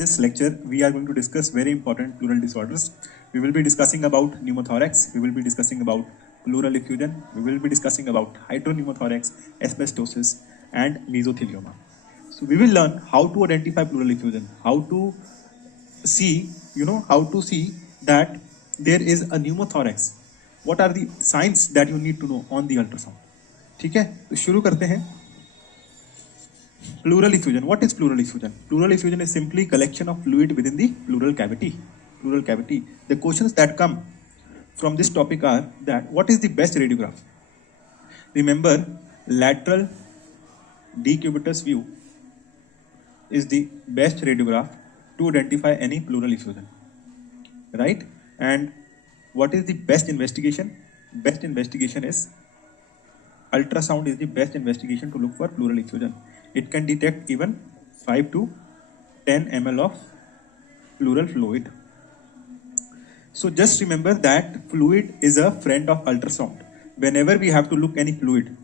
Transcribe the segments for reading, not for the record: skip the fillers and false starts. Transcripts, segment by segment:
this lecture, we are going to discuss very important pleural disorders. We will be discussing about pneumothorax, we will be discussing about pleural effusion, we will be discussing about hydropneumothorax, asbestosis, and mesothelioma. So we will learn how to identify pleural effusion, how to see, how to see that there is a pneumothorax. What are the signs that you need to know on the ultrasound? ठीक है, तो शुरू करते हैं. Pleural effusion. What is pleural effusion? Pleural effusion is simply collection of fluid within the pleural cavity. Pleural cavity. The questions that come from this topic are that what is the best radiograph? Remember, lateral decubitus view is the best radiograph to identify any pleural effusion, right? And what is the best investigation? Best investigation is ultrasound is the best investigation to look for pleural effusion. It can detect even 5 to 10 ml of pleural fluid. So just remember that fluid is a friend of ultrasound. Whenever we have to look any fluid,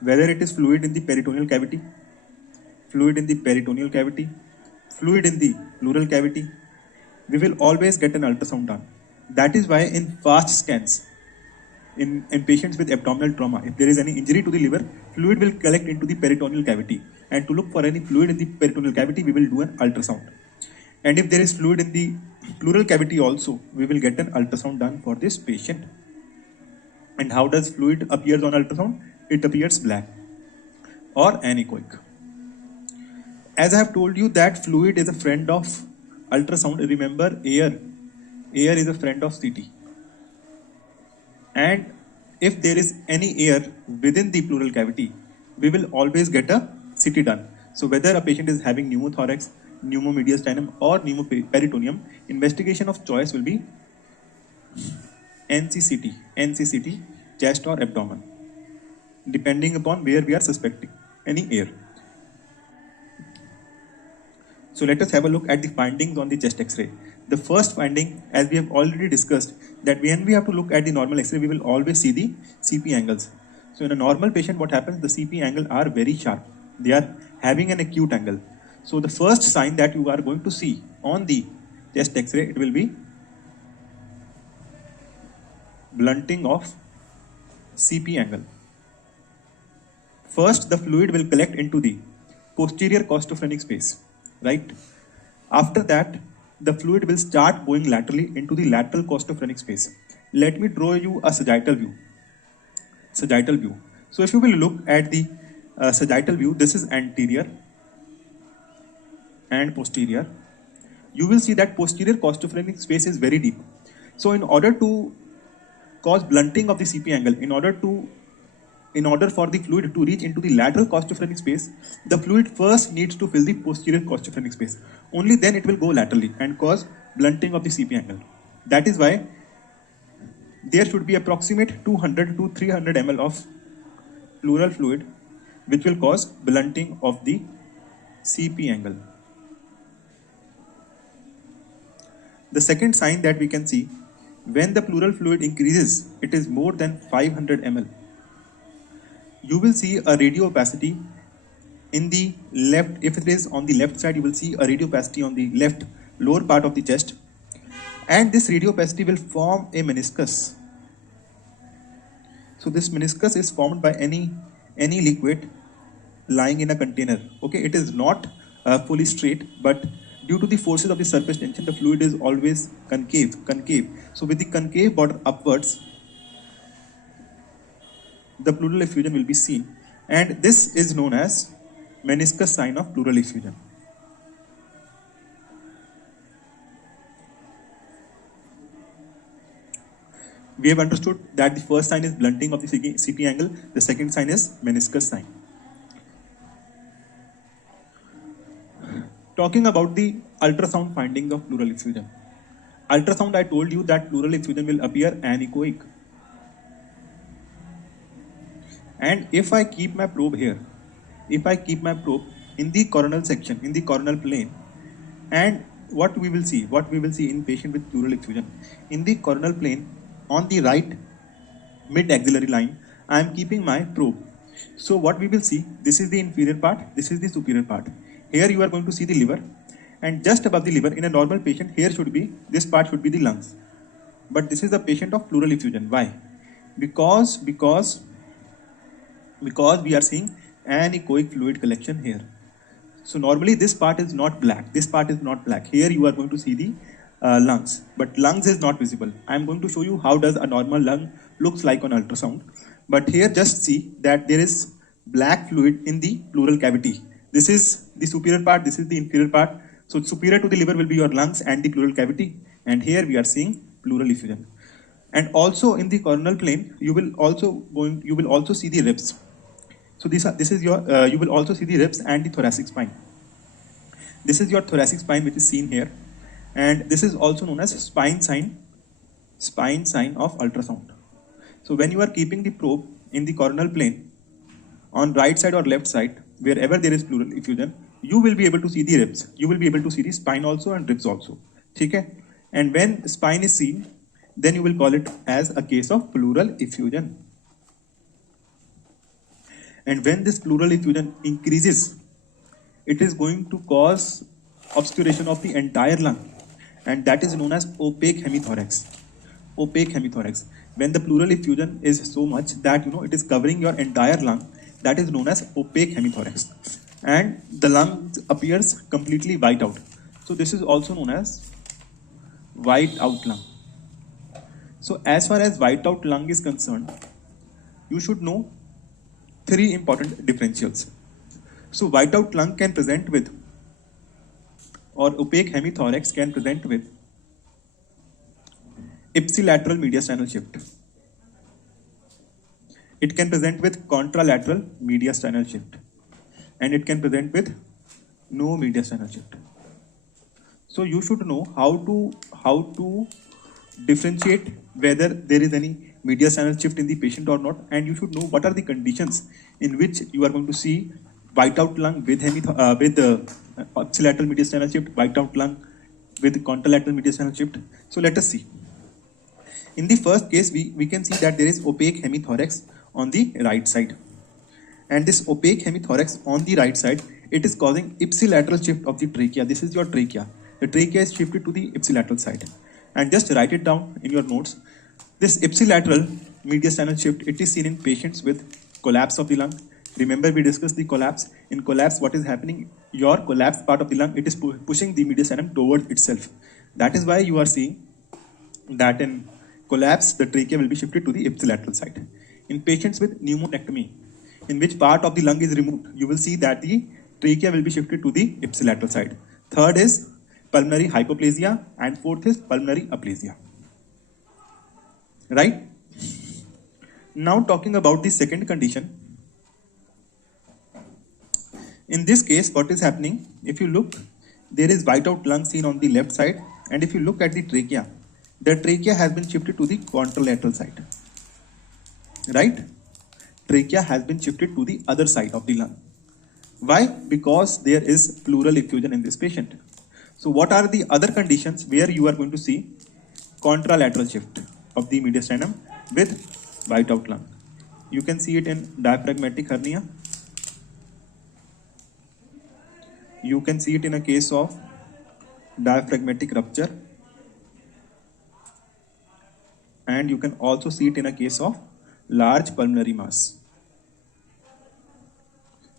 whether it is fluid in the peritoneal cavity, fluid in the peritoneal cavity, fluid in the pleural cavity, we will always get an ultrasound done. That is why in fast scans, in patients with abdominal trauma, if there is any injury to the liver, fluid will collect into the peritoneal cavity. And to look for any fluid in the peritoneal cavity, we will do an ultrasound. And if there is fluid in the pleural cavity also, we will get an ultrasound done for this patient. And how does fluid appears on ultrasound? It appears black or anechoic. As I have told you that fluid is a friend of ultrasound, remember air is a friend of CT. And if there is any air within the pleural cavity, we will always get a CT done. So whether a patient is having pneumothorax, pneumomediastinum or pneumoperitoneum, investigation of choice will be NCCT, chest or abdomen, depending upon where we are suspecting any air. So let us have a look at the findings on the chest X-ray. The first finding, as we have already discussed, that when we have to look at the normal X-ray, we will always see the CP angles. So in a normal patient, what happens? The CP angle are very sharp. They are having an acute angle. So the first sign that you are going to see on the chest X-ray, it will be blunting of CP angle. First, the fluid will collect into the posterior costophrenic space, right? After that, the fluid will start going laterally into the lateral costophrenic space. Let me draw you a sagittal view. So if you will look at the sagittal view, this is anterior and posterior. You will see that posterior costophrenic space is very deep. So in order to cause blunting of the CP angle, in order for the fluid to reach into the lateral costophrenic space, the fluid first needs to fill the posterior costophrenic space. Only then it will go laterally and cause blunting of the CP angle. That is why there should be approximate 200 to 300 ml of pleural fluid, which will cause blunting of the CP angle. The second sign that we can see, when the pleural fluid increases, it is more than 500 ml. You will see a radio opacity in the left. If it is on the left side, you will see a radio opacity on the left lower part of the chest, and this radio opacity will form a meniscus. So this meniscus is formed by any liquid lying in a container. Okay, it is not fully straight, but due to the forces of the surface tension, the fluid is always concave. So with the concave border upwards, the pleural effusion will be seen, and this is known as meniscus sign of pleural effusion. We have understood that the first sign is blunting of the CP angle, the second sign is meniscus sign. Talking about the ultrasound findings of pleural effusion. Ultrasound, I told you that pleural effusion will appear anechoic. And if I keep my probe here, in the coronal section, in the coronal plane, and what we will see in patient with pleural effusion, in the coronal plane, on the right mid-axillary line, I am keeping my probe. So what we will see, this is the inferior part, this is the superior part. Here you are going to see the liver, and just above the liver in a normal patient, here should be, this part should be the lungs. But this is a patient of pleural effusion. Why? Because we are seeing anechoic fluid collection here. So normally this part is not black. This part is not black. Here you are going to see the lungs, but lungs is not visible. I am going to show you how does a normal lung looks like on ultrasound. But here just see that there is black fluid in the pleural cavity. This is the superior part, this is the inferior part. So superior to the liver will be your lungs and the pleural cavity. And here we are seeing pleural effusion. And also in the coronal plane, you will also see the ribs. So this is your you will also see the ribs and the thoracic spine. This is your thoracic spine which is seen here, and this is also known as spine sign of ultrasound. So when you are keeping the probe in the coronal plane on right side or left side, wherever there is pleural effusion, you will be able to see the ribs. You will be able to see the spine also and ribs also. Okay? And when spine is seen, then you will call it as a case of pleural effusion. And when this pleural effusion increases, it is going to cause obscuration of the entire lung, and that is known as opaque hemithorax. Opaque hemithorax. When the pleural effusion is so much that it is covering your entire lung, that is known as opaque hemithorax, and the lung appears completely white out. So this is also known as white out lung. So as far as white out lung is concerned, you should know three important differentials. So white out lung can present with, or opaque hemithorax can present with, ipsilateral mediastinal shift. It can present with contralateral mediastinal shift, and it can present with no mediastinal shift. So you should know how to differentiate whether there is any mediastinal shift in the patient or not, and you should know what are the conditions in which you are going to see white out lung with ipsilateral mediastinal shift, white out lung with contralateral mediastinal shift. So let us see. In the first case, we can see that there is opaque hemithorax on the right side, and this opaque hemithorax on the right side, it is causing ipsilateral shift of the trachea. This is your trachea. The trachea is shifted to the ipsilateral side, and just write it down in your notes. This ipsilateral mediastinal shift, it is seen in patients with collapse of the lung. Remember, we discussed the collapse. In collapse, what is happening? Your collapsed part of the lung, it is pushing the mediastinum towards itself. That is why you are seeing that in collapse, the trachea will be shifted to the ipsilateral side. In patients with pneumonectomy, in which part of the lung is removed, you will see that the trachea will be shifted to the ipsilateral side. Third is pulmonary hypoplasia, and fourth is pulmonary aplasia. Right? Now talking about the second condition. In this case, what is happening? If you look, there is white out lung seen on the left side, and if you look at the trachea has been shifted to the contralateral side. Right? Trachea has been shifted to the other side of the lung. Why? Because there is pleural effusion in this patient. So what are the other conditions where you are going to see contralateral shift of the mediastinum with white out lung? You can see it in diaphragmatic hernia. You can see it in a case of diaphragmatic rupture, and you can also see it in a case of large pulmonary mass.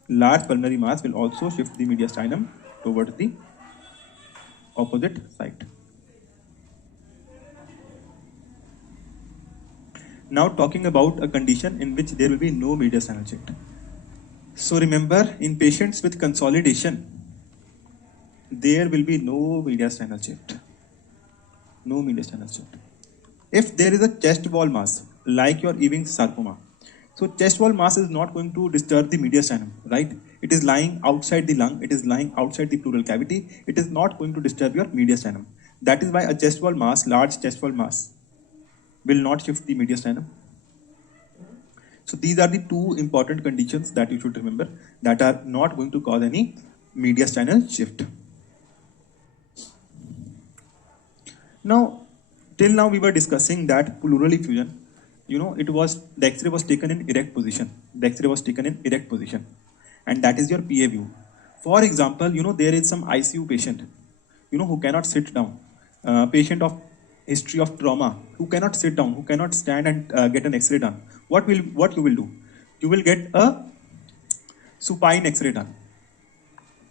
Large pulmonary mass will also shift the mediastinum towards the opposite side. Now talking about a condition in which there will be no mediastinal shift. So remember, in patients with consolidation, there will be no mediastinal shift. No mediastinal shift. If there is a chest wall mass, like your Ewing's sarcoma, so chest wall mass is not going to disturb the mediastinum, right? It is lying outside the lung, it is lying outside the pleural cavity, it is not going to disturb your mediastinum. That is why a chest wall mass, large chest wall mass, will not shift the mediastinum. So these are the two important conditions that you should remember that are not going to cause any mediastinal shift. Now, till now we were discussing that pleural effusion, the X-ray was taken in erect position. The X-ray was taken in erect position, and that is your PA view. For example, there is some ICU patient. who cannot sit down, patient of history of trauma, who cannot sit down, who cannot stand and get an X-ray done. What you will do? You will get a supine X-ray done.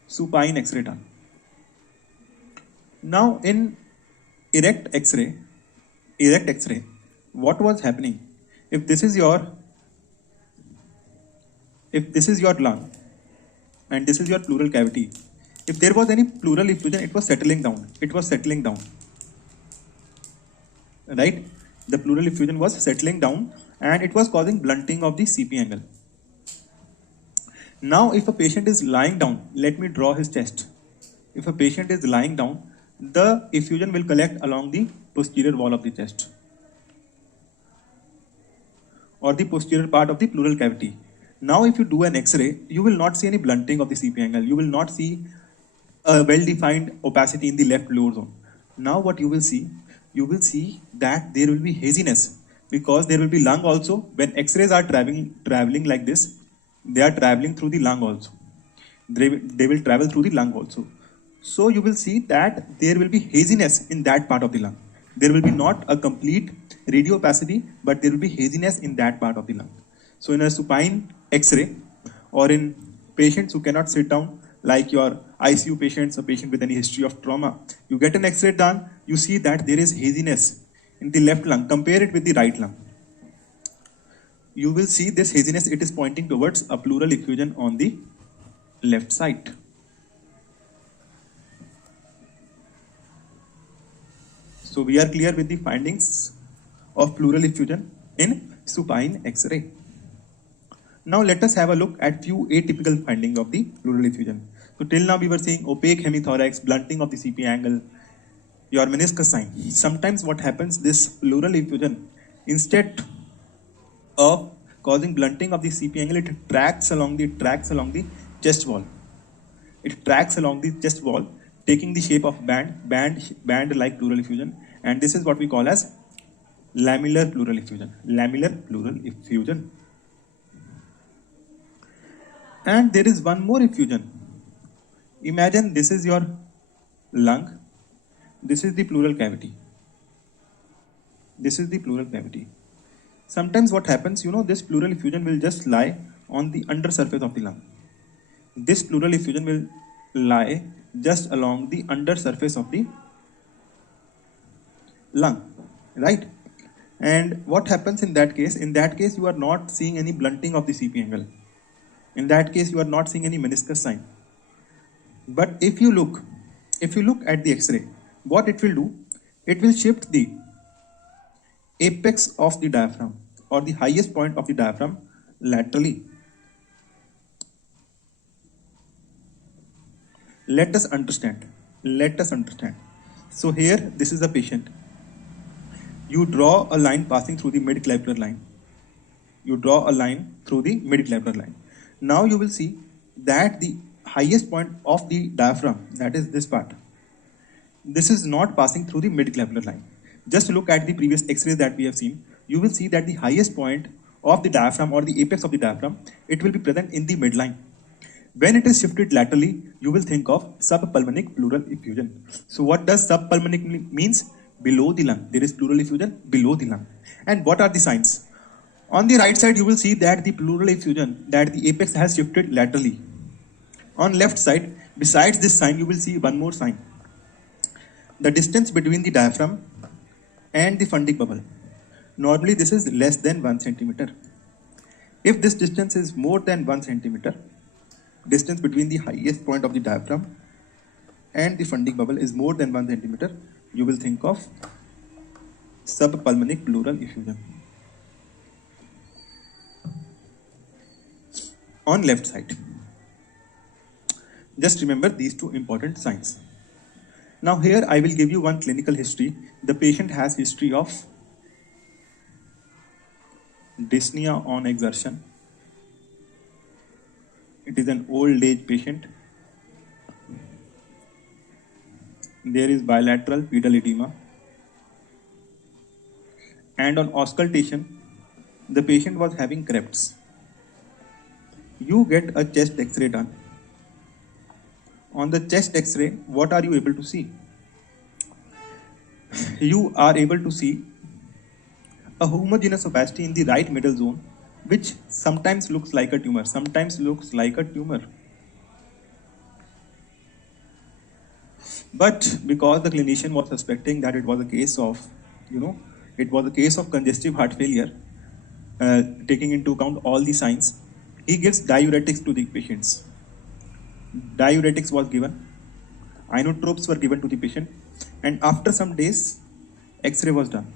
Supine X-ray done. Now in erect X-ray, what was happening? If this is your lung and this is your pleural cavity, if there was any pleural effusion, it was settling down. Right? The pleural effusion was settling down and it was causing blunting of the CP angle. Now if a patient is lying down, let me draw his chest. If a patient is lying down, the effusion will collect along the posterior wall of the chest or the posterior part of the pleural cavity. Now if you do an X-ray, you will not see any blunting of the CP angle. You will not see a well-defined opacity in the left lower zone. Now what you will see that there will be haziness because there will be lung also. When X-rays are traveling like this, they are traveling through the lung also. They will travel through the lung also. So you will see that there will be haziness in that part of the lung. There will be not a complete radio opacity, but there will be haziness in that part of the lung. So in a supine X-ray or in patients who cannot sit down, like your ICU patients, a patient with any history of trauma, you get an X-ray done, you see that there is haziness in the left lung. Compare it with the right lung. You will see this haziness, it is pointing towards a pleural effusion on the left side. So we are clear with the findings of pleural effusion in supine X-ray. Now let us have a look at few atypical findings of the pleural effusion. So till now we were saying opaque hemithorax, blunting of the CP angle, your meniscus sign. Sometimes what happens, this pleural effusion, instead of causing blunting of the CP angle, it tracks along the chest wall. It tracks along the chest wall, taking the shape of band like pleural effusion, and this is what we call as lamellar pleural effusion. Lamellar pleural effusion. And there is one more effusion. Imagine this is your lung, this is the pleural cavity. This is the pleural cavity. Sometimes what happens, this pleural effusion will just lie on the undersurface of the lung. This pleural effusion will lie just along the undersurface of the lung, right? And what happens in that case? In that case, you are not seeing any blunting of the CP angle. In that case, you are not seeing any meniscus sign. But if you look at the X-ray, what it will do? It will shift the apex of the diaphragm or the highest point of the diaphragm laterally. Let us understand. So here, this is the patient. You draw a line passing through the midclavicular line. Now you will see that the highest point of the diaphragm, that is this part, this is not passing through the midclavicular line. Just look at the previous X-rays that we have seen. You will see that the highest point of the diaphragm or the apex of the diaphragm, it will be present in the midline. When it is shifted laterally, you will think of subpulmonic pleural effusion. So what does subpulmonic means? Below the lung. There is pleural effusion below the lung. And what are the signs? On the right side, you will see that the pleural effusion, that the apex has shifted laterally. On left side, besides this sign, you will see one more sign. The distance between the diaphragm and the funding bubble. Normally, this is less than 1 centimeter. If this distance is more than 1 centimeter, distance between the highest point of the diaphragm and the funding bubble is more than 1 centimeter, you will think of subpulmonic pleural effusion. On left side, just remember these two important signs. Now here I will give you one clinical history. The patient has history of dyspnea on exertion. It is an old age patient. There is bilateral pedal edema. And on auscultation, the patient was having creps. You get a chest X-ray done. On the chest X-ray, what are you able to see? you are able to see a homogeneous opacity in the right middle zone, which sometimes looks like a tumor, sometimes looks like a tumor. But because the clinician was suspecting that it was a case of, it was a case of congestive heart failure, taking into account all the signs, he gives diuretics to the patients. Diuretics was given, inotropes were given to the patient, and after some days, X-ray was done.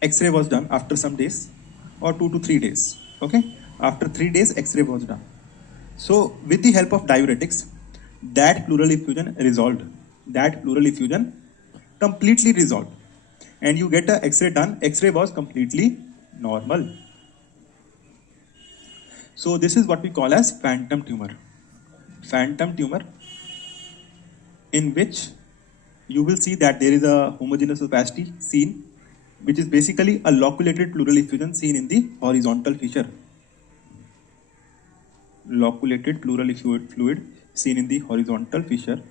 X-ray was done after some days, or 2 to 3 days. Okay, after 3 days, X-ray was done. So, with the help of diuretics, that pleural effusion resolved. That pleural effusion completely resolved. And you get a X-ray done. X-ray was completely normal. So this is what we call as phantom tumor. Phantom tumor, in which you will see that there is a homogeneous opacity seen, which is basically a loculated pleural effusion seen in the horizontal fissure. Loculated pleural fluid seen in the horizontal fissure.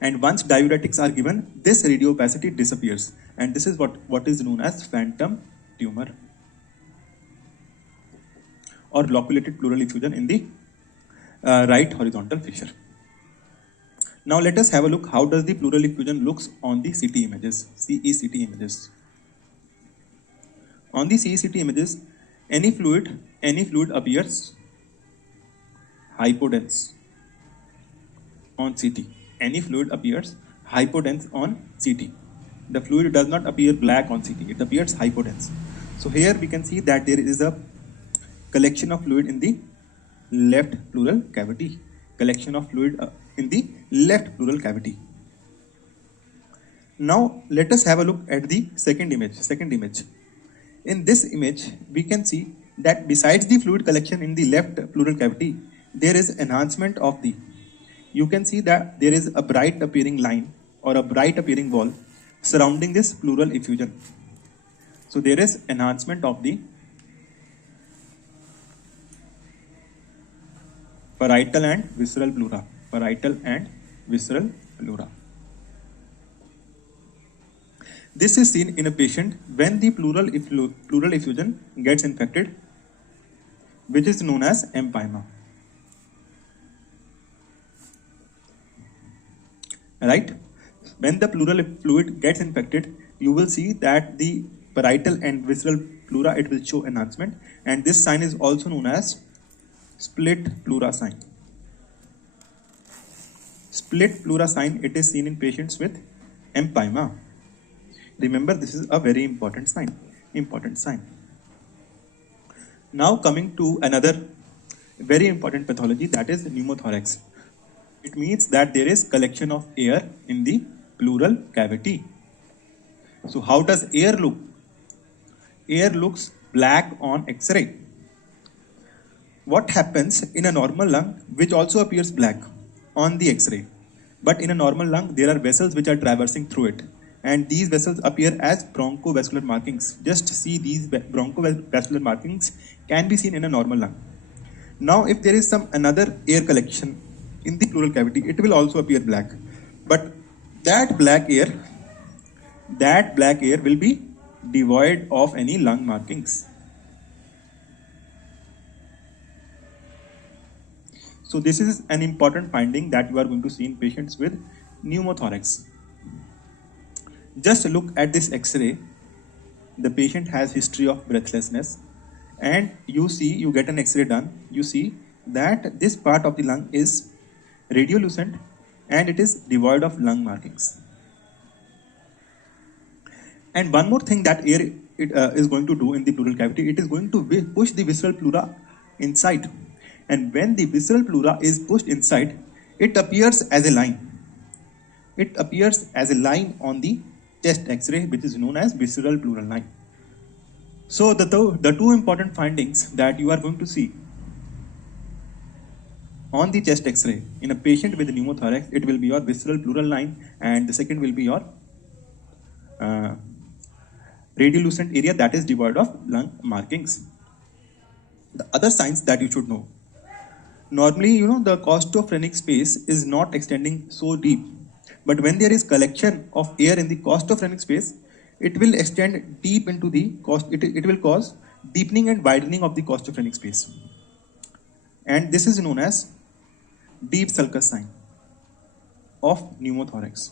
And once diuretics are given, this radiopacity disappears. And this is what is known as phantom tumor, or loculated pleural effusion in the right horizontal fissure. Now let us have a look how does the pleural effusion looks on the CT images, CECT images. On the CECT images, any fluid appears hypodense on CT. Any fluid appears hypodense on CT. The fluid does not appear black on CT, it appears hypodense. So here we can see that there is a collection of fluid in the left pleural cavity. Collection of fluid in the left pleural cavity. Now let us have a look at the second image. In this image, we can see that besides the fluid collection in the left pleural cavity, there is enhancement of the, you can see that there is a bright appearing line or a bright appearing wall surrounding this pleural effusion. So there is enhancement of the parietal and visceral pleura. Parietal and visceral pleura. This is seen in a patient when the pleural effusion gets infected, which is known as empyema. Right? When the pleural fluid gets infected, you will see that the parietal and visceral pleura, it will show enhancement, and this sign is also known as split pleura sign. Split pleura sign, it is seen in patients with empyema. Remember, this is a very important sign. Now coming to another very important pathology, that is pneumothorax. It means that there is collection of air in the pleural cavity. So how does air look? Air looks black on X-ray. What happens in a normal lung, which also appears black on the X-ray? But in a normal lung, there are vessels which are traversing through it, and these vessels appear as bronchovascular markings. Just see, these bronchovascular markings can be seen in a normal lung. Now if there is some another air collection in the pleural cavity, it will also appear black, but that black air will be devoid of any lung markings. So this is an important finding that you are going to see in patients with pneumothorax. Just look at this X-ray. The patient has history of breathlessness, and you get an X-ray done. You see that this part of the lung is radiolucent and it is devoid of lung markings. And one more thing that air is going to do in the pleural cavity, it is going to push the visceral pleura inside. And when the visceral pleura is pushed inside, it appears as a line. It appears as a line on the chest X-ray, which is known as visceral pleural line. So the two important findings that you are going to see on the chest X-ray in a patient with pneumothorax, it will be your visceral pleural line, and the second will be your radiolucent area that is devoid of lung markings. The other signs that you should know. Normally, the costophrenic space is not extending so deep, but when there is collection of air in the costophrenic space, it will extend deep into the it will cause deepening and widening of the costophrenic space. And this is known as deep sulcus sign of pneumothorax.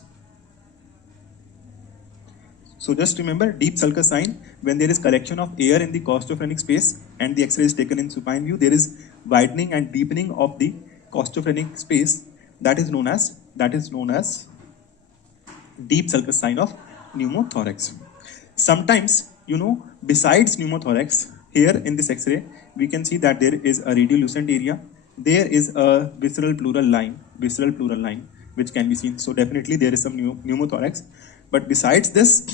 So just remember, deep sulcus sign, when there is collection of air in the costophrenic space and the X-ray is taken in supine view, there is widening and deepening of the costophrenic space. That is known as deep sulcus sign of pneumothorax. Sometimes, besides pneumothorax, here in this X-ray, we can see that there is a radiolucent area. There is a visceral pleural line, which can be seen. So definitely there is some pneumothorax. But besides this,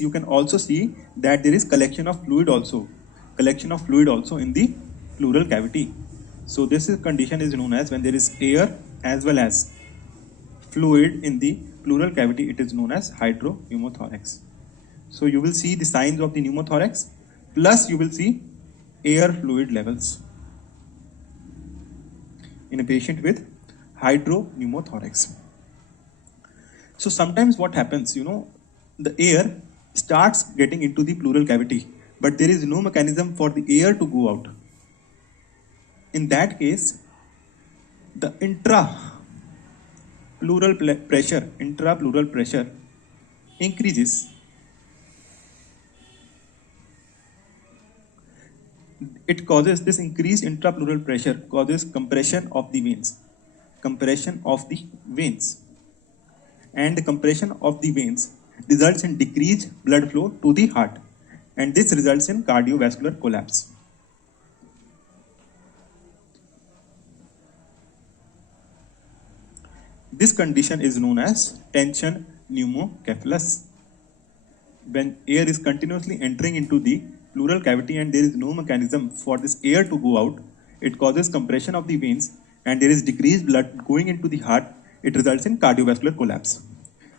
you can also see that there is collection of fluid also in the pleural cavity. So this condition is known as, when there is air as well as fluid in the pleural cavity, it is known as hydropneumothorax. So you will see the signs of the pneumothorax, plus you will see air fluid levels in a patient with hydropneumothorax. So sometimes what happens, the air starts getting into the pleural cavity, but there is no mechanism for the air to go out. In that case, the intrapleural pressure increases. It causes, this increased intrapleural pressure causes compression of the veins. And the compression of the veins results in decreased blood flow to the heart, and this results in cardiovascular collapse. This condition is known as tension pneumocephalus. When air is continuously entering into the pleural cavity and there is no mechanism for this air to go out, it causes compression of the veins and there is decreased blood going into the heart. It results in cardiovascular collapse.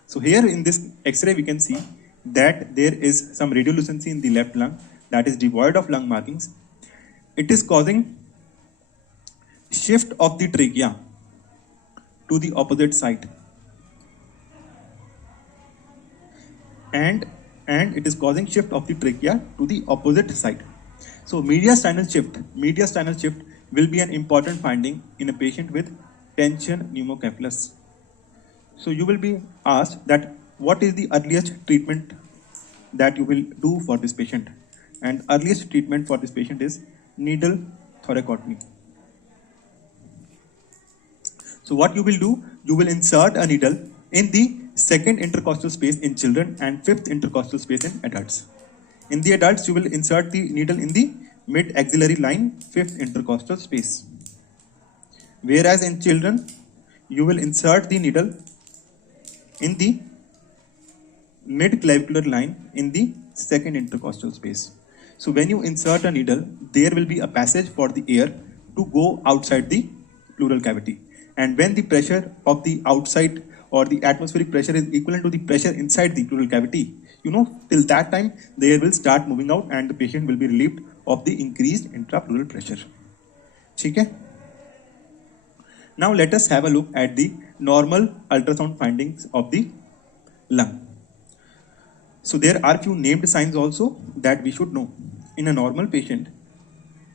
So here in this X-ray we can see that there is some radiolucency in the left lung that is devoid of lung markings. It is causing shift of the trachea to the opposite side, and it is causing shift of the trachea to the opposite side. So mediastinal shift will be an important finding in a patient with tension pneumocephalus. So you will be asked that what is the earliest treatment that you will do for this patient, and earliest treatment for this patient is needle thoracotomy. So what you will do, you will insert a needle in the second intercostal space in children and fifth intercostal space in adults. In the adults, you will insert the needle in the mid-axillary line, fifth intercostal space. Whereas in children, you will insert the needle in the mid-clavicular line in the second intercostal space. So when you insert a needle, there will be a passage for the air to go outside the pleural cavity. And when the pressure of the outside or the atmospheric pressure is equivalent to the pressure inside the pleural cavity, till that time the air will start moving out and the patient will be relieved of the increased intrapleural pressure. Okay? Now let us have a look at the normal ultrasound findings of the lung. So there are few named signs also that we should know. In a normal patient,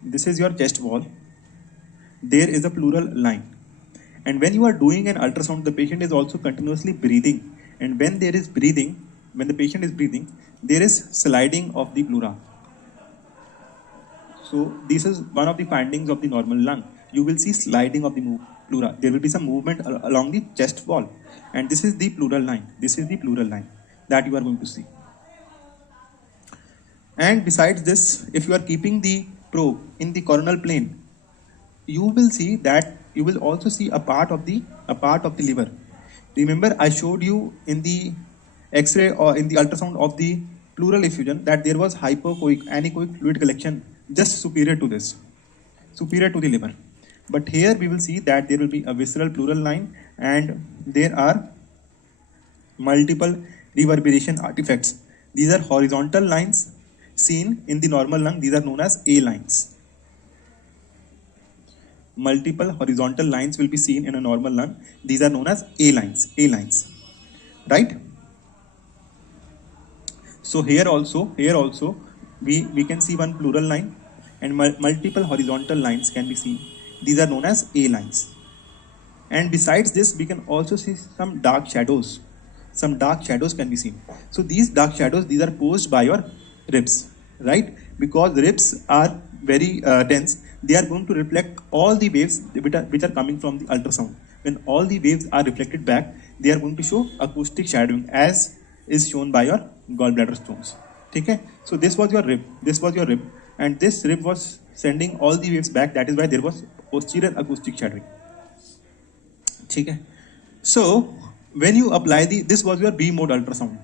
this is your chest wall. There is a pleural line. And when you are doing an ultrasound, the patient is also continuously breathing. And when there is breathing, when the patient is breathing, there is sliding of the pleura. So this is one of the findings of the normal lung. You will see sliding of the pleura. There will be some movement along the chest wall. And this is the pleural line. This is the pleural line that you are going to see. And besides this, if you are keeping the probe in the coronal plane, you will see that you will also see a part of the liver. Remember, I showed you in the X-ray or in the ultrasound of the pleural effusion that there was hypoechoic, anechoic fluid collection just superior to this, superior to the liver. But here we will see that there will be a visceral pleural line and there are multiple reverberation artifacts. These are horizontal lines seen in the normal lung. These are known as A lines. multiple horizontal lines will be seen in a normal lung. These are known as A lines, right? So here also, we can see one pleural line and multiple horizontal lines can be seen. These are known as A lines. And besides this, we can also see some dark shadows. Some dark shadows can be seen. So these dark shadows, these are caused by your ribs, right? Because the ribs are very dense, they are going to reflect all the waves which are coming from the ultrasound. When all the waves are reflected back, they are going to show acoustic shadowing as is shown by your gallbladder stones. Okay? So this was your rib, and this rib was sending all the waves back. That is why there was posterior acoustic shadowing. Okay? So when you apply this was your B mode ultrasound.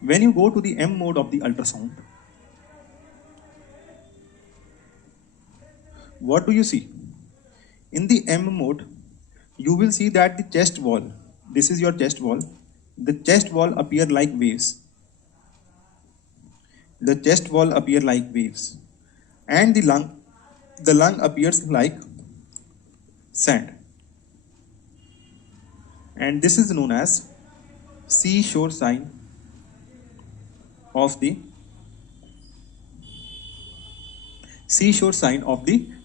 When you go to the M mode of the ultrasound, what do you see? In the M mode, you will see that the chest wall, this is your chest wall, the chest wall appear like waves. The chest wall appear like waves. And the lung appears like sand. And this is known as seashore sign of the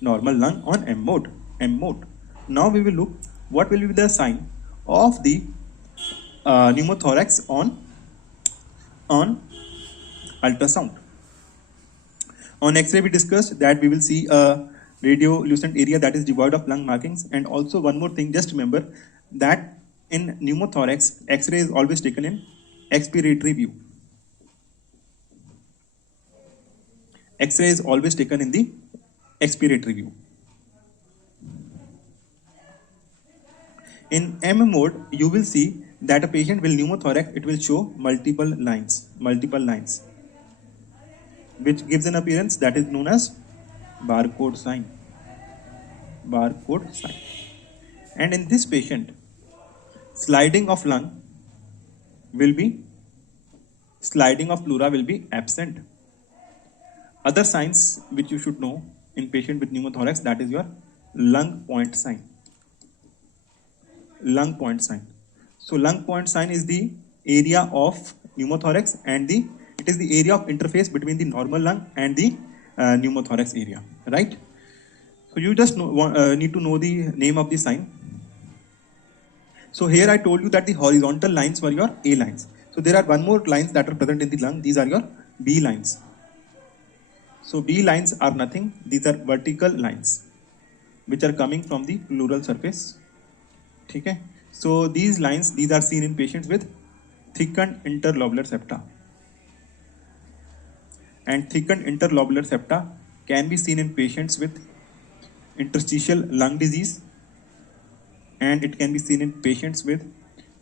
normal lung on M mode. Now we will look what will be the sign of the pneumothorax on ultrasound. On X-ray we discussed that we will see a radiolucent area that is devoid of lung markings, and also one more thing, just remember that in pneumothorax, X-ray is always taken in expiratory view. X-ray is always taken in the expiratory view. In M mode, you will see that a patient will pneumothorax, it will show multiple lines, which gives an appearance that is known as barcode sign. And in this patient, sliding of pleura will be absent. Other signs which you should know in patient with pneumothorax, that is your lung point sign. So lung point sign is the area of pneumothorax, and it is the area of interface between the normal lung and the pneumothorax area, right? So you just need to know the name of the sign. So here I told you that the horizontal lines were your A lines. So there are one more lines that are present in the lung. These are your B lines. So B lines are nothing. These are vertical lines which are coming from the pleural surface. Okay? So these lines, these are seen in patients with thickened interlobular septa. And thickened interlobular septa can be seen in patients with interstitial lung disease, and it can be seen in patients with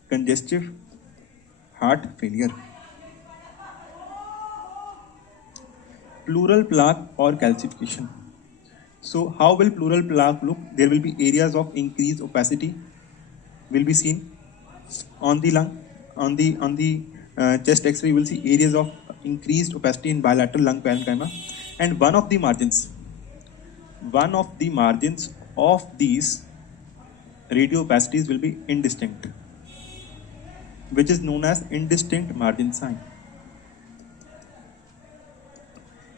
congestive heart failure. Pleural plaque or calcification. So how will pleural plaque look? There will be areas of increased opacity will be seen on the lung. On the chest X-ray, you will see areas of increased opacity in bilateral lung parenchyma, and one of the margins of these radio opacities will be indistinct, which is known as indistinct margin sign.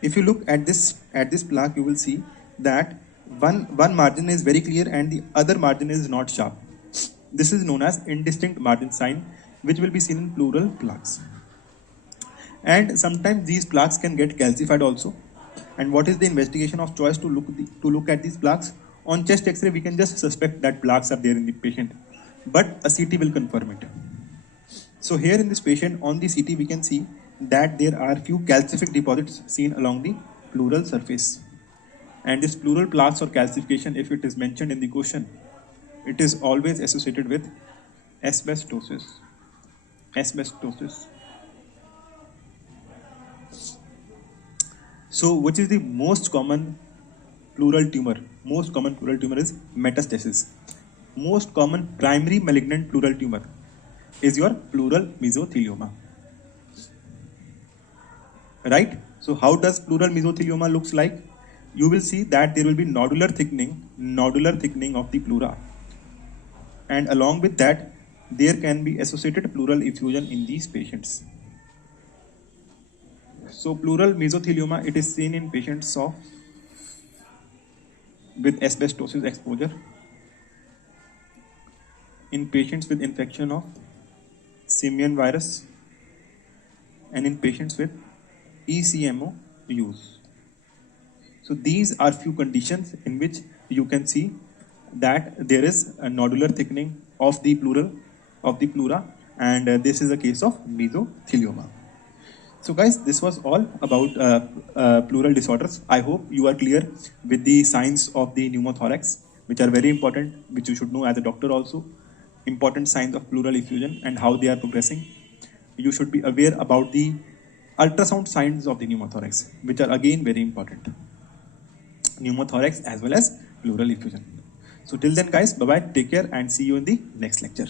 If you look at this plaque, you will see that one margin is very clear and the other margin is not sharp. This is known as indistinct margin sign, which will be seen in pleural plaques. And sometimes these plaques can get calcified also. And what is the investigation of choice to look at these plaques? On chest X-ray, we can just suspect that plaques are there in the patient, but a CT will confirm it. So here in this patient, on the CT, we can see that there are few calcific deposits seen along the pleural surface. And this pleural plaques or calcification, if it is mentioned in the question, it is always associated with asbestosis. So which is the most common pleural tumor? Most common pleural tumor is metastasis. Most common primary malignant pleural tumor is your pleural mesothelioma. Right? So how does pleural mesothelioma looks like? you will see that there will be nodular thickening of the pleura, and along with that there can be associated pleural effusion in these patients. So pleural mesothelioma, it is seen in patients with asbestosis exposure, in patients with infection of simian virus, and in patients with ECMO use. So these are few conditions in which you can see that there is a nodular thickening of the pleura, and this is a case of mesothelioma. So guys, this was all about pleural disorders. I hope you are clear with the signs of the pneumothorax, which are very important, which you should know as a doctor also. Important signs of pleural effusion and how they are progressing. You should be aware about the ultrasound signs of the pneumothorax, which are again very important. Pneumothorax as well as pleural effusion. So till then guys, bye bye, take care and see you in the next lecture.